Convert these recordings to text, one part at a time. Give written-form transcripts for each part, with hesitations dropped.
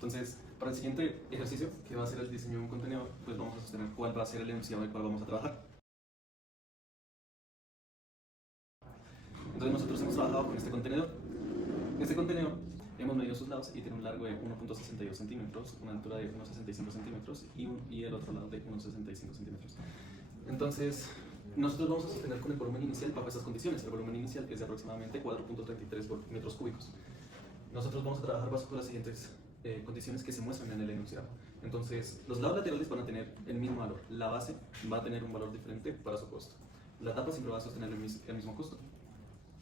Entonces, para el siguiente ejercicio, que va a ser el diseño de un contenedor, pues vamos a sostener cuál va a ser el enunciado del cual vamos a trabajar. Entonces nosotros hemos trabajado con este contenedor. Este contenedor hemos medido sus lados y tiene un largo de 1.62 centímetros, una altura de unos 65 centímetros y el otro lado de unos 65 centímetros. Entonces, nosotros vamos a sostener con el volumen inicial bajo estas condiciones. El volumen inicial es de aproximadamente 4.33 metros cúbicos. Nosotros vamos a trabajar bajo las siguientes condiciones que se muestran en el enunciado. Entonces, los lados laterales van a tener el mismo valor. La base va a tener un valor diferente para su costo. La tapa siempre va a sostener el mismo costo.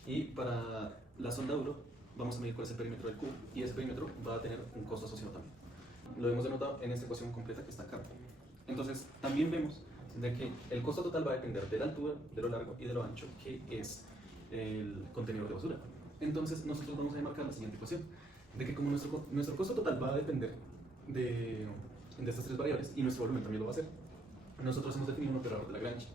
Y para la soldadura vamos a medir cuál es el perímetro del cubo y ese perímetro va a tener un costo asociado también. Lo hemos denotado en esta ecuación completa que está acá. Entonces, también vemos de que el costo total va a depender de la altura, de lo largo y de lo ancho que es el contenedor de basura. Entonces, nosotros vamos a marcar la siguiente ecuación, de que como nuestro costo total va a depender de estas tres variables y nuestro volumen también lo va a hacer, nosotros hemos definido un operador de Lagrange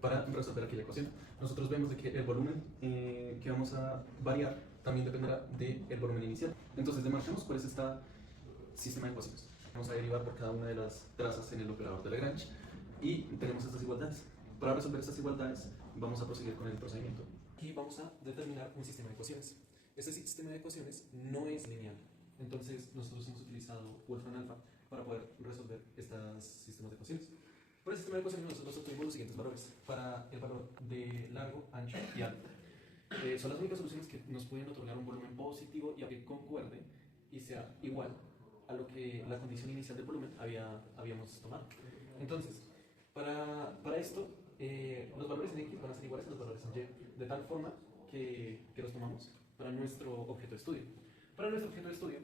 para resolver aquella ecuación. Nosotros vemos de que el volumen que vamos a variar también dependerá del volumen inicial. Entonces, demarcamos cuál es este sistema de ecuaciones. Vamos a derivar por cada una de las trazas en el operador de Lagrange y tenemos estas igualdades. Para resolver estas igualdades, vamos a proseguir con el procedimiento. Aquí vamos a determinar un sistema de ecuaciones. Este sistema de ecuaciones no es lineal. Entonces, nosotros hemos utilizado Wolfram Alpha para poder resolver estos sistemas de ecuaciones. Para el sistema de ecuaciones nosotros obtuvimos los siguientes valores. Para el valor de largo, ancho y alto. Son las únicas soluciones que nos pueden otorgar un volumen positivo y que concuerde y sea igual a lo que la condición inicial del volumen habíamos tomado. Entonces, para esto, los valores en X van a ser iguales a los valores en Y, de tal forma que los tomamos para nuestro objeto de estudio. Para nuestro objeto de estudio,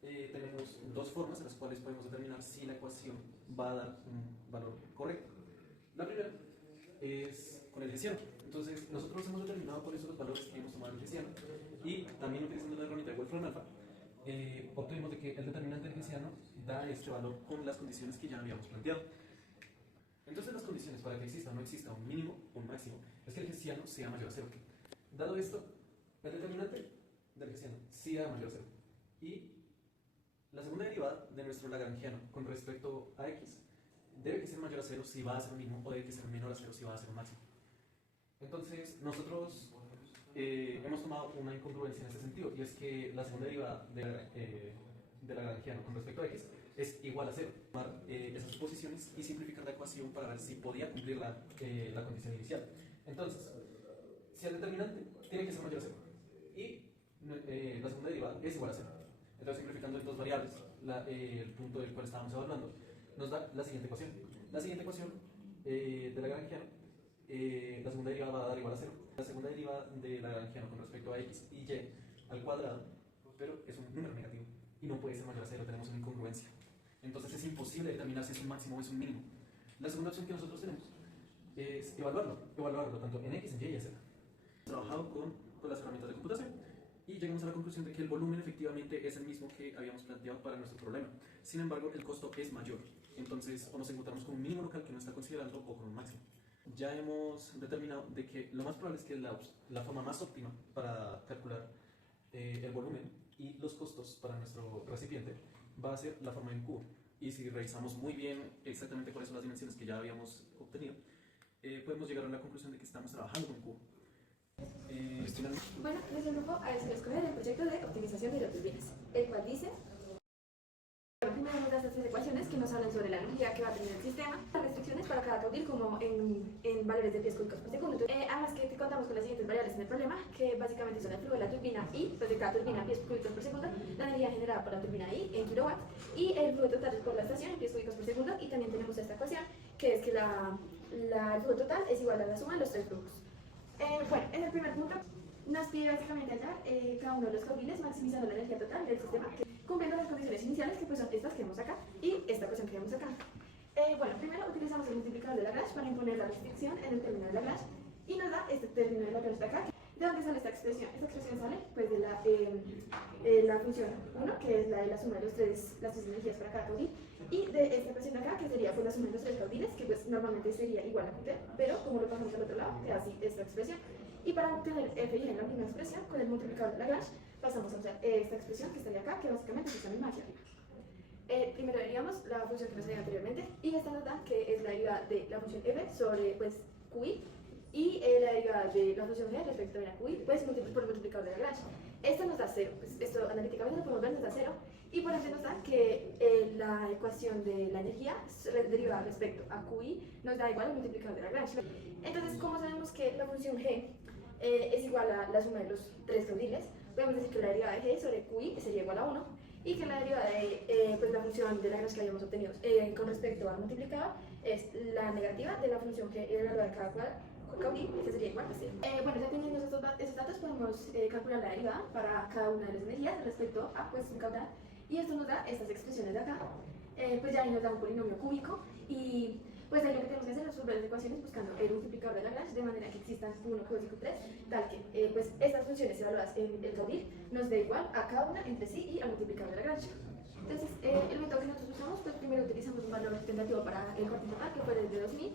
tenemos dos formas en las cuales podemos determinar si la ecuación va a dar un valor correcto. La primera es con el hessiano. Entonces, nosotros hemos determinado por eso los valores que hemos tomado en el hessiano y también utilizando la herramienta de Wolfram Alpha, obtuvimos de que el determinante del hessiano da este valor con las condiciones que ya habíamos planteado. Entonces, las condiciones para que exista o no exista un mínimo o un máximo es que el hessiano sea mayor a 0. Dado esto, el determinante del hessiano sea mayor a 0 y la segunda derivada de nuestro lagrangiano con respecto a x debe que ser mayor a 0 si va a ser un mínimo o debe que ser menor a 0 si va a ser un máximo. Entonces, nosotros hemos tomado una incongruencia en este sentido, y es que la segunda derivada de lagrangiano con respecto a x es igual a 0. Tomar esas suposiciones y simplificar la ecuación para ver si podía cumplir la condición inicial. Entonces, si el determinante tiene que ser mayor a 0 y la segunda derivada es igual a 0, entonces simplificando en dos variables el punto del cual estábamos evaluando, nos da la siguiente ecuación. La siguiente ecuación de lagrangiano, la segunda derivada va a dar igual a 0. La segunda derivada de lagrangiano con respecto a x y y al cuadrado, pero es un número negativo y no puede ser mayor a 0, tenemos una incongruencia. Entonces es imposible determinar si es un máximo o es un mínimo. La segunda opción que nosotros tenemos es evaluarlo tanto en x, en y y en z. Hemos trabajado con las herramientas de computación y llegamos a la conclusión de que el volumen efectivamente es el mismo que habíamos planteado para nuestro problema. Sin embargo, el costo es mayor. Entonces, o nos encontramos con un mínimo local que no está considerando o con un máximo. Ya hemos determinado de que lo más probable es que la forma más óptima para calcular el volumen y los costos para nuestro recipiente va a ser la forma en cubo. Y si revisamos muy bien exactamente cuáles son las dimensiones que ya habíamos obtenido, podemos llegar a la conclusión de que estamos trabajando con cubo. Bueno, nuestro grupo ha decidido escoger el proyecto de optimización de hidroturbinas, el cual dice: primero nos da estas tres ecuaciones que nos hablan sobre la energía que va a tener el sistema, las restricciones para cada caudil como en valores de pies cúbicos por segundo. Además que contamos con las siguientes variables en el problema, que básicamente son el flujo de la turbina I, pues de cada turbina pies cúbicos por segundo, la energía generada por la turbina I en kilowatts y el flujo total por la estación en pies cúbicos por segundo. Y también tenemos esta ecuación que es que el flujo total es igual a la suma de los tres flujos. Bueno, en el primer punto nos pide básicamente hallar cada uno de los caudiles maximizando la energía total del sistema, cumpliendo las condiciones iniciales que pues son estas que vemos acá y esta ecuación que vemos acá. Bueno, primero utilizamos el multiplicador de Lagrange para imponer la restricción en el término de Lagrange y nos da este término de Lagrange de acá. ¿De dónde sale esta expresión? Esta expresión sale pues de la función 1, que es la de la suma de las tres energías para cada caudil, y de esta expresión de acá, que sería pues la suma de los tres caudiles, que pues normalmente sería igual a Q, pero como lo pasamos al otro lado, queda así esta expresión. Y para obtener f y en la última expresión, con el multiplicador de Lagrange, pasamos a usar esta expresión que estaría acá, que básicamente es esta misma hacia arriba. Primero derivaríamos la función que nos dio anteriormente y esta nos da que es la derivada de la función f sobre pues, qi y la derivada de la función g respecto a qi pues, por el multiplicador de Lagrange. Esto nos da 0, pues, esto analíticamente lo podemos ver, nos da 0 y por ende nos da que la ecuación de la energía derivada respecto a qi nos da igual al multiplicador de Lagrange. Entonces, como sabemos que la función g es igual a la suma de los tres caudiles, podemos decir que la derivada de g sobre qi sería igual a 1 y que la derivada de pues, la función de Lagrange que habíamos obtenido con respecto al multiplicador es la negativa de la función g elevado a cada caudil, que sería igual a 0. Bueno, ya teniendo esos datos podemos calcular la derivada para cada una de las energías respecto a pues, un caudal y esto nos da estas expresiones de acá, pues ya ahí nos da un polinomio cúbico y pues ahí lo que tenemos que hacer es resolver las ecuaciones buscando el multiplicador de Lagrange de manera que existan 1, 2 y 3, tal que pues estas funciones evaluadas en el caudil nos dé igual a cada una entre sí y al multiplicador de Lagrange. Entonces, el método que nosotros usamos, pues primero utilizamos un valor tentativo para el cuarto total, que fue desde 2000,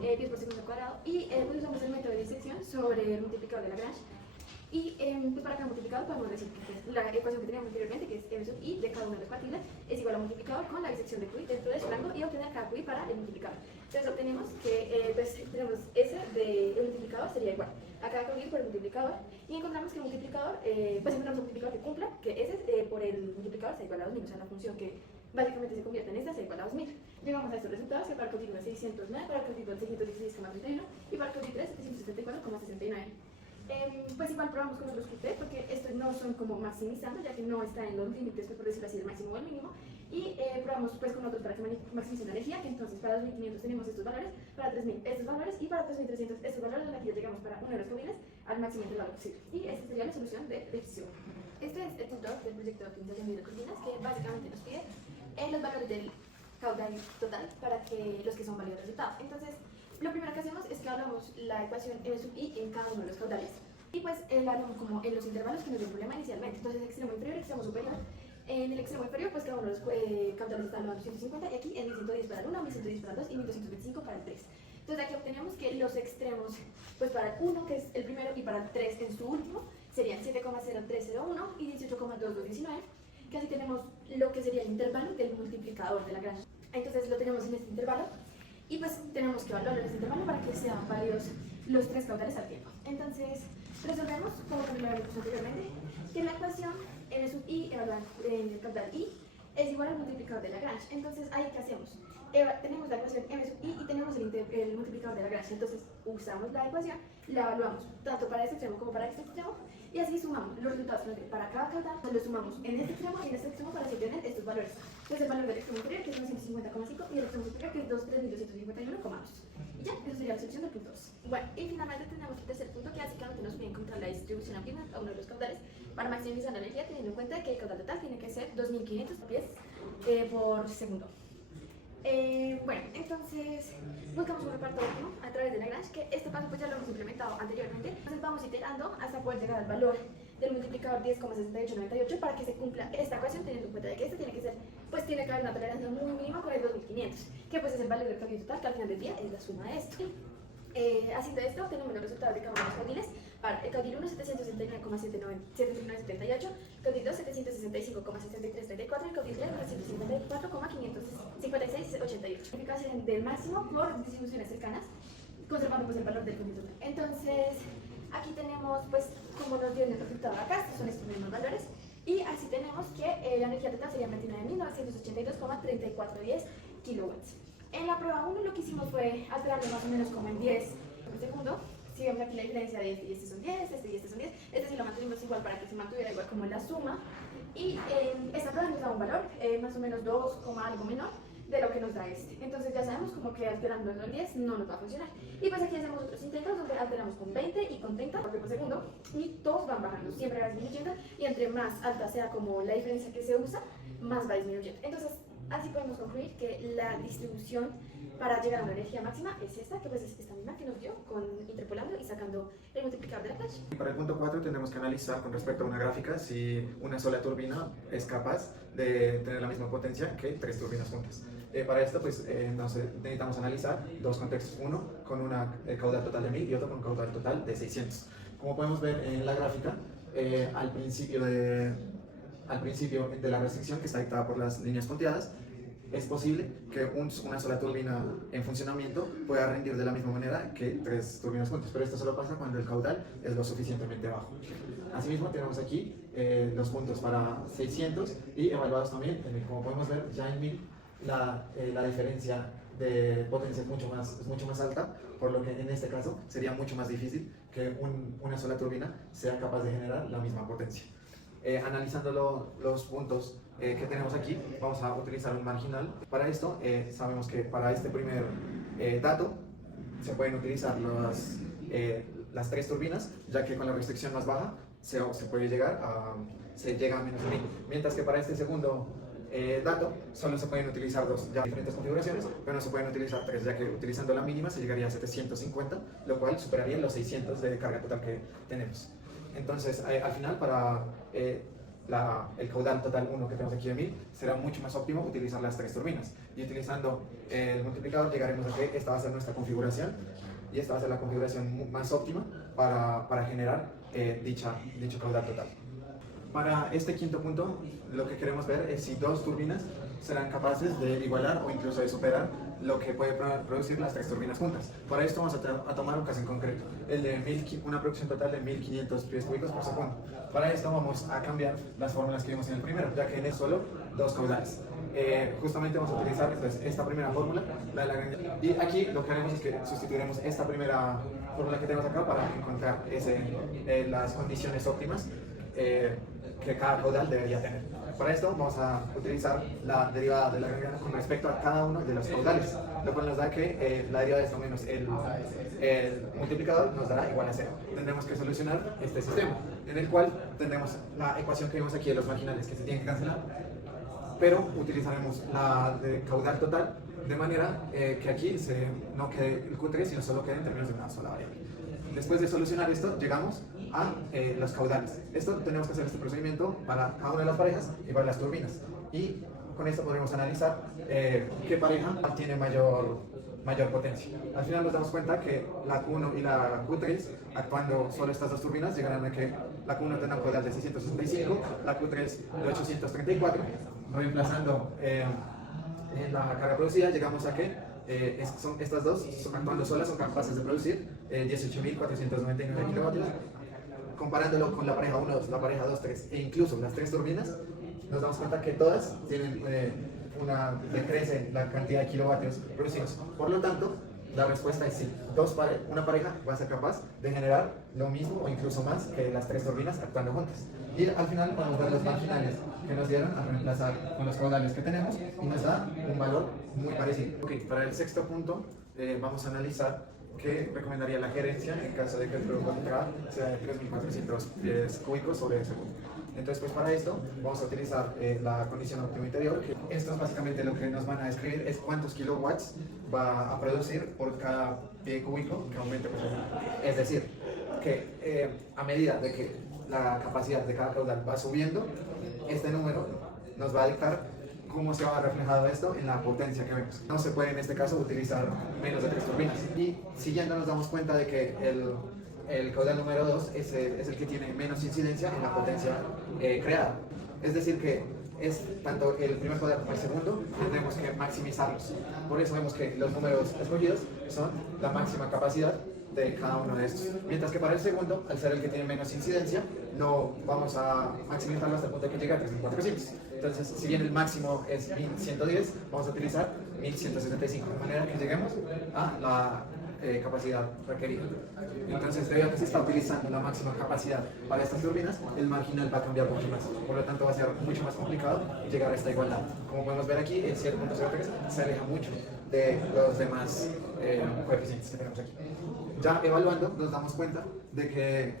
10 por segundo al cuadrado, y pues usamos el método de disección sobre el multiplicador de Lagrange. Y pues para cada multiplicador podemos decir que pues, la ecuación que teníamos anteriormente, que es m sub i de cada uno de los cuartiles, es igual a multiplicador con la disección de qi dentro de su rango y obtener cada qi para el multiplicador. Entonces obtenemos que pues, tenemos s del multiplicador sería igual a cada caudil por el multiplicador y encontramos que el multiplicador, pues encontramos un multiplicador que cumpla, que s por el multiplicador sea igual a 2000, o sea la función que básicamente se convierte en esta sea igual a 2000. Llegamos a estos resultados que para el caudil 1 es 609, para el caudil 2 616,31 y para el caudil 3 774,69. Pues igual probamos con otros criterios porque estos no son como maximizando ya que no está en los límites, pues, por decirlo así, el máximo o el mínimo y probamos pues con otros para que maximicen la energía, que entonces para 2500 tenemos estos valores, para 3000 estos valores y para 3300 estos valores, donde aquí ya llegamos para uno de los caudiles al máximo intervalo posible y esta sería la solución de decisión. Este es el tutor del proyecto de optimización de hidroturbinas que básicamente nos pide los valores del caudal total para que los que son válidos resultados. Entonces, lo primero que hacemos es que hablamos la ecuación m sub i en cada uno de los caudales y pues la hablamos como en los intervalos que nos dio el problema inicialmente. Entonces, extremo inferior y extremo superior. En el extremo inferior, pues cada uno de los caudales está en 250 y aquí en 1110 para el 1, 1110 para el 2 y 1225 para el 3. Entonces, aquí obtenemos que los extremos, pues para el 1, que es el primero, y para el 3 en su último, serían 7,0301 y 18,2219, que así tenemos lo que sería el intervalo del multiplicador de Lagrange. Entonces, lo tenemos en este intervalo. Y pues tenemos que evaluar este intervalo para que sean válidos los tres caudales al tiempo. Entonces, resolvemos, como también lo habíamos anteriormente, que la ecuación m sub i evaluada en el caudal i es igual al multiplicador de Lagrange. Entonces, ¿ahí qué hacemos? Tenemos la ecuación m sub i y tenemos el multiplicador de Lagrange. Entonces, usamos la ecuación, la evaluamos tanto para este extremo como para este extremo y así sumamos los resultados para cada caudal, los sumamos en este extremo y en este extremo para así obtener estos valores. Entonces, el valor del extremo inferior, que es 950,5, y el extremo superior, que es 3251,2. Y ya, esa sería la solución del punto 2. Bueno, y finalmente tenemos el tercer punto, que básicamente nos pide encontrar la distribución óptima a uno de los caudales para maximizar la energía, teniendo en cuenta que el caudal total tiene que ser 2500 pies por segundo. Bueno, entonces buscamos un reparto óptimo a través de Lagrange, que este paso pues ya lo hemos implementado anteriormente. Entonces vamos iterando hasta poder llegar al valor del multiplicador 10,6898 para que se cumpla esta ecuación, teniendo en cuenta de que esta tiene que ser, pues tiene que haber una tolerancia muy mínima con el 2500, que pues es el valor del caudil total, que al final del día es la suma de esto. Haciendo esto, tenemos los resultados de cada uno de los caudiles. Para el caudil 1, 769,7978, caudil 2, 765,6334, el caudil 3, 354,556,88. Simplificación del máximo por distribuciones cercanas, conservando pues el valor del caudil total. Entonces, aquí tenemos, pues, como nos dio el resultado acá, estos son estos mismos valores. Y así tenemos que la energía total sería 29.982,3410 kilowatts. En la prueba 1 lo que hicimos fue alterarlo más o menos como en 10 por segundo. Si vemos aquí la diferencia de este y este son 10, este y este son 10, este sí lo mantuvimos igual para que se mantuviera igual como en la suma. Y esta prueba nos da un valor más o menos 2, algo menor de lo que nos da este. Entonces ya sabemos como que alterando los 10 no nos va a funcionar. Y pues aquí hacemos otros intentos donde alteramos con 20 y con 30 por segundo y todos van bajando, siempre va disminuyendo y entre más alta sea como la diferencia que se usa, más va disminuyendo. Entonces así podemos concluir que la distribución para llegar a una energía máxima es esta, que pues es esta misma que nos dio interpolando y sacando el multiplicador de Lagrange. Para el punto 4 tenemos que analizar con respecto a una gráfica si una sola turbina es capaz de tener la misma potencia que 3 turbinas juntas. Para esto pues necesitamos analizar dos contextos, uno con un caudal total de 1000 y otro con un caudal total de 600. Como podemos ver en la gráfica, al principio de al principio de la restricción que está dictada por las líneas punteadas, es posible que una sola turbina en funcionamiento pueda rendir de la misma manera que 3 turbinas juntas, pero esto solo pasa cuando el caudal es lo suficientemente bajo. Asimismo, tenemos aquí los puntos para 600 y evaluados también, como podemos ver, ya en 1000 la diferencia de potencia es mucho más alta, por lo que en este caso sería mucho más difícil que una sola turbina sea capaz de generar la misma potencia. Analizando los puntos que tenemos aquí, vamos a utilizar un marginal. Para esto, sabemos que para este primer dato se pueden utilizar las 3 turbinas, ya que con la restricción más baja se llega a menos de 1000. Mientras que para este segundo dato solo se pueden utilizar 2, ya diferentes configuraciones, pero no se pueden utilizar 3, ya que utilizando la mínima se llegaría a 750, lo cual superaría los 600 de carga total que tenemos. Entonces, al final, para el caudal total 1 que tenemos aquí de 1000, será mucho más óptimo utilizar las 3 turbinas. Y utilizando el multiplicador llegaremos a que esta va a ser nuestra configuración, y esta va a ser la configuración más óptima para generar dicho caudal total. Para este quinto punto, lo que queremos ver es si 2 turbinas serán capaces de igualar o incluso de superar lo que puede producir las 3 turbinas juntas. Para esto vamos a tomar un caso en concreto, el de una producción total de 1500 pies cúbicos por segundo. Para esto vamos a cambiar las fórmulas que vimos en el primero, ya que en es solo 2 caudales. Justamente vamos a utilizar entonces esta primera fórmula, la de Lagrange, y aquí lo que haremos es que sustituiremos esta primera fórmula que tenemos acá para encontrar las condiciones óptimas que cada caudal debería tener. Para esto vamos a utilizar la derivada de Lagrange con respecto a cada uno de los caudales, lo cual nos da que la derivada de esto menos el multiplicador nos dará igual a 0. Tendremos que solucionar este sistema, en el cual tendremos la ecuación que vimos aquí de los marginales que se tienen que cancelar, pero utilizaremos la de caudal total de manera que aquí no quede el Q3, sino solo quede en términos de una sola variable. Después de solucionar esto, llegamos a los caudales. Esto tenemos que hacer este procedimiento para cada una de las parejas y para las turbinas. Y con esto podremos analizar qué pareja tiene mayor potencia. Al final nos damos cuenta que la Q1 y la Q3, actuando solo estas 2 turbinas, llegarán a que la Q1 tendrá un caudal de 665, la Q3 de 834. Reemplazando en la carga producida, llegamos a que estas dos, actuando solas, son capaces de producir 18.499 kilovatios. Comparándolo con la pareja 1, 2, la pareja 2, 3 e incluso las 3 turbinas, nos damos cuenta que todas tienen decrece la cantidad de kilovatios producidos. Por lo tanto, la respuesta es sí. Una pareja va a ser capaz de generar lo mismo o incluso más que las 3 turbinas actuando juntas. Y al final podemos ver los marginales que nos dieron a reemplazar con los caudales que tenemos y nos da un valor muy parecido. Ok, para el sexto punto vamos a analizar qué recomendaría la gerencia en caso de que el producto de entrada sea de 3.400 pies cúbicos sobre segundo. Entonces, pues para esto vamos a utilizar la condición óptima interior. Esto es básicamente lo que nos van a describir, es cuántos kilowatts va a producir por cada pie cúbico que aumente. Es decir, que a medida de que la capacidad de cada caudal va subiendo, este número nos va a dictar cómo se va reflejado esto en la potencia que vemos. No se puede en este caso utilizar menos de 3 turbinas. Y siguiendo nos damos cuenta de que el caudal número 2 es el que tiene menos incidencia en la potencia creada. Es decir que tanto el primer caudal como el segundo tendremos que maximizarlos. Por eso vemos que los números escogidos son la máxima capacidad de cada uno de estos. Mientras que para el segundo, al ser el que tiene menos incidencia, no vamos a maximizarlo hasta el punto de que llegue a 3.400. Entonces, si bien el máximo es 1110, vamos a utilizar 1175, de manera que lleguemos a la capacidad requerida. Entonces, debido a que se está utilizando la máxima capacidad para estas turbinas, el marginal va a cambiar mucho más. Por lo tanto, va a ser mucho más complicado llegar a esta igualdad. Como podemos ver aquí, el 7.03 se aleja mucho de los demás coeficientes que tenemos aquí. Ya evaluando, nos damos cuenta de que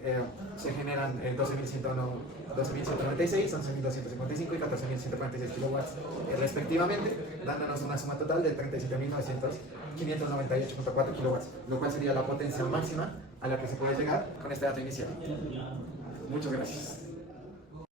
se generan 12.196, 11.255 y 14.146 kilowatts respectivamente, dándonos una suma total de 37.598.4 kilowatts, lo cual sería la potencia máxima a la que se puede llegar con este dato inicial. Muchas gracias.